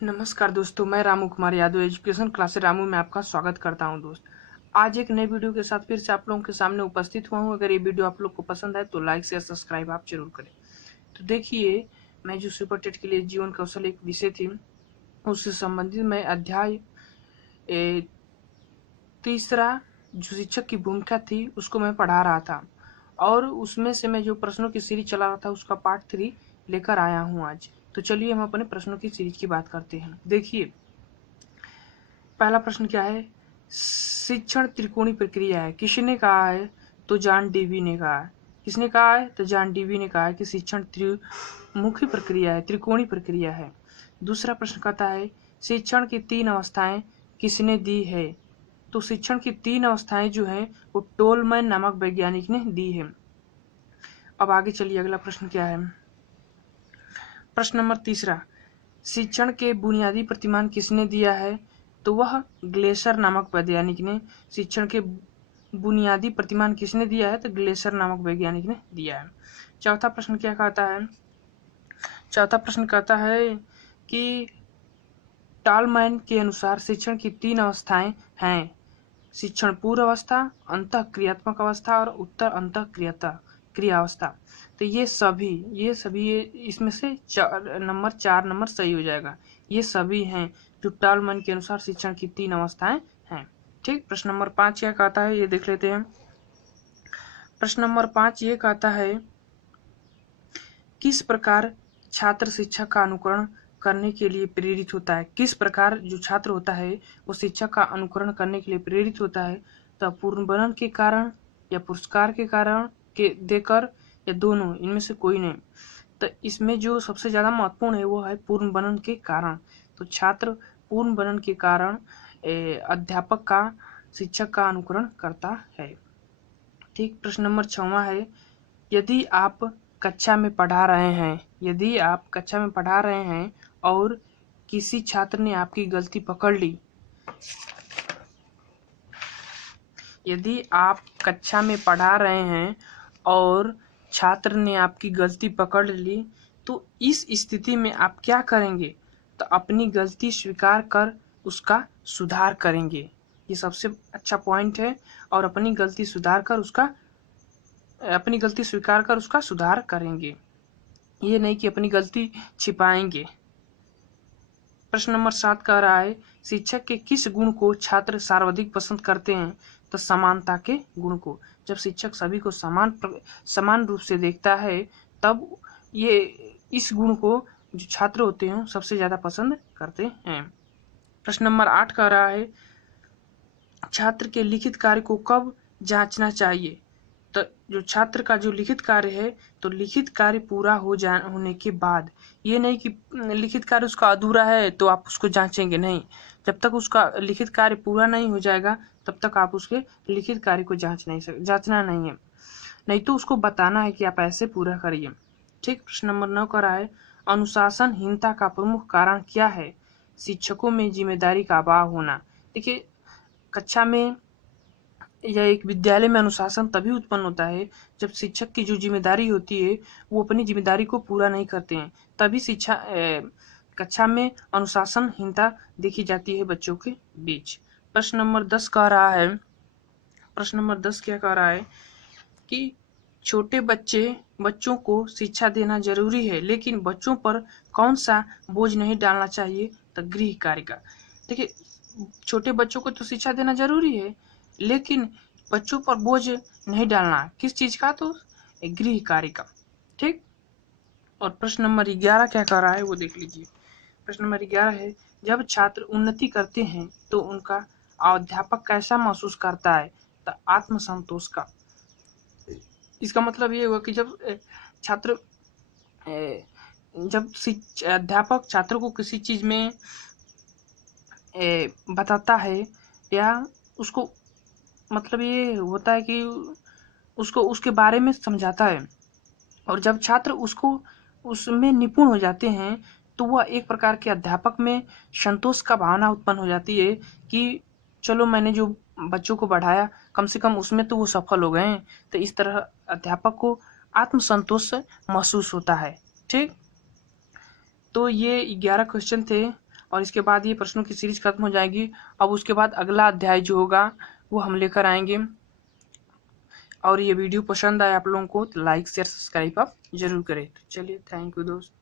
नमस्कार दोस्तों, मैं रामू कुमार यादव एजुकेशन क्लास रामू में आपका स्वागत करता हूं। दोस्त, आज एक नई वीडियो के साथ फिर से आप लोगों के सामने उपस्थित हुआ हूं। अगर ये वीडियो आप लोग को पसंद आए तो लाइक शेयर सब्सक्राइब आप जरूर करें। तो देखिए, मैं जो सुपर टेट के लिए जीवन कौशल एक विषय थी, उससे संबंधित मैं अध्याय तीसरा जो शिक्षक की भूमिका थी उसको मैं पढ़ा रहा था, और उसमें से मैं जो प्रश्नों की सीरीज चला रहा था उसका पार्ट 3 लेकर आया हूं आज। तो चलिए हम अपने प्रश्नों की सीरीज की बात करते हैं। देखिए, पहला प्रश्न क्या है? शिक्षण त्रिकोणीय प्रक्रिया है। किसने कहा है? तो जॉन डीवी ने कहा है। किसने कहा है? तो जॉन डीवी ने कहा है कि शिक्षण त्रिमुखी प्रक्रिया है, त्रिकोणीय प्रक्रिया है। दूसरा प्रश्न कहता है, शिक्षण की 3 अवस्थाएं किसने दी है? तो शिक्षण की 3 अवस्थाएं जो है वो टोलमैन नामक वैज्ञानिक ने दी है। अब आगे चलिए, अगला प्रश्न क्या है? प्रश्न नंबर तीसरा, शिक्षण के बुनियादी प्रतिमान किसने दिया है? तो वह ग्लेसर नामक वैज्ञानिक ने शिक्षण के बुनियादी प्रतिमान किसने दिया है? तो ग्लेसर नामक वैज्ञानिक ने दिया है। चौथा प्रश्न क्या कहता है? चौथा प्रश्न कहता है कि टॉलमैन के अनुसार शिक्षण की 3 अवस्थाएं हैं: शिक्षण पूर्व अवस्था, अंतः क्रियात्मक अवस्था और उत्तर अंतः क्रियावस्था। तो ये सभी इसमें से नंबर 4 नंबर सही हो जाएगा। ये सभी हैं जो टॉलमैन के अनुसार शिक्षण की 3 अवस्थाएं हैं। ठीक। प्रश्न नंबर 5 क्या कहता है ये देख लेते हैं। प्रश्न नंबर 5 ये कहता है, किस प्रकार छात्र शिक्षक का अनुकरण करने के लिए प्रेरित होता है? किस प्रकार जो छात्र होता है वो शिक्षक का अनुकरण करने के लिए प्रेरित होता है? तो पूर्ववलन के कारण या पुरस्कार के कारण के देकर या दोनों, इनमें से कोई नहीं। तो इसमें जो सबसे ज्यादा महत्वपूर्ण है वो है पूर्ववलन के कारण। तो छात्र पूर्ववलन के कारण अध्यापक का शिक्षक का अनुकरण करता है। ठीक। प्रश्न नंबर 6वां है, यदि आप कक्षा में पढ़ा रहे हैं और किसी छात्र ने आपकी गलती पकड़ ली। यदि आप कक्षा में पढ़ा रहे हैं और छात्र ने आपकी गलती पकड़ ली, तो इस स्थिति में आप क्या करेंगे? तो अपनी गलती स्वीकार कर उसका सुधार करेंगे। ये सबसे अच्छा पॉइंट है। और अपनी गलती स्वीकार कर उसका सुधार करेंगे, ये नहीं कि अपनी गलती छिपाएंगे। प्रश्न नंबर 7 कह रहा है, शिक्षक के किस गुण को छात्र सर्वाधिक पसंद करते हैं? तो समानता के गुण को। जब शिक्षक सभी को समान रूप से देखता है, तब ये इस गुण को जो छात्र होते हैं सबसे ज्यादा पसंद करते हैं। प्रश्न नंबर 8 कह रहा है, छात्र के लिखित कार्य को कब जांचना चाहिए? तो जो छात्र का जो लिखित कार्य है, तो लिखित कार्य पूरा होने के बाद। ये नहीं कि लिखित कार्य उसका अधूरा है तो आप उसको जांचेंगे, नहीं। जब तक उसका लिखित कार्य पूरा नहीं हो जाएगा तब तक आप उसके लिखित कार्य को जांचना नहीं है, नहीं तो उसको बताना है कि आप ऐसे पूरा करिए। ठीक। प्रश्न नंबर 9 कर रहा है, अनुशासनहीनता का प्रमुख कारण क्या है? शिक्षकों में जिम्मेदारी का अभाव होना। देखिए, कक्षा में या एक विद्यालय में अनुशासन तभी उत्पन्न होता है जब शिक्षक की जो जिम्मेदारी होती है वो अपनी जिम्मेदारी को पूरा नहीं करते हैं, तभी कक्षा में अनुशासनहीनता देखी जाती है बच्चों के बीच। प्रश्न नंबर 10 कह रहा है, प्रश्न नंबर 10 क्या कह रहा है कि छोटे बच्चों को शिक्षा देना जरूरी है, लेकिन बच्चों पर कौन सा बोझ नहीं डालना चाहिए? तो गृह कार्य का। देखिए, छोटे बच्चों को तो शिक्षा देना जरूरी है, लेकिन बच्चों पर बोझ नहीं डालना। किस चीज का? तो गृह कार्य का। ठीक। और प्रश्न नंबर 11 क्या कह रहा है वो देख लीजिए। प्रश्न नंबर 11 है, जब छात्र उन्नति करते हैं तो उनका अध्यापक कैसा महसूस करता है? तो आत्मसंतोष का। इसका मतलब ये हुआ कि जब अध्यापक छात्र को किसी चीज में बताता है या उसको, मतलब ये होता है कि उसको उसके बारे में समझाता है, और जब छात्र उसमें निपुण हो जाते हैं तो वह एक प्रकार के अध्यापक में संतोष का भावना उत्पन्न हो जाती है कि चलो, मैंने जो बच्चों को बढ़ाया कम से कम उसमें तो वो सफल हो गए हैं। तो इस तरह अध्यापक को आत्मसंतोष महसूस होता है। ठीक। तो ये 11 क्वेश्चन थे। और इसके बाद ये प्रश्नों की सीरीज खत्म हो जाएगी। अब उसके बाद अगला अध्याय जो होगा वो हम लेकर आएंगे। और ये वीडियो पसंद आए आप लोगों को तो लाइक शेयर सब्सक्राइब आप जरूर करें। तो चलिए, थैंक यू दोस्त।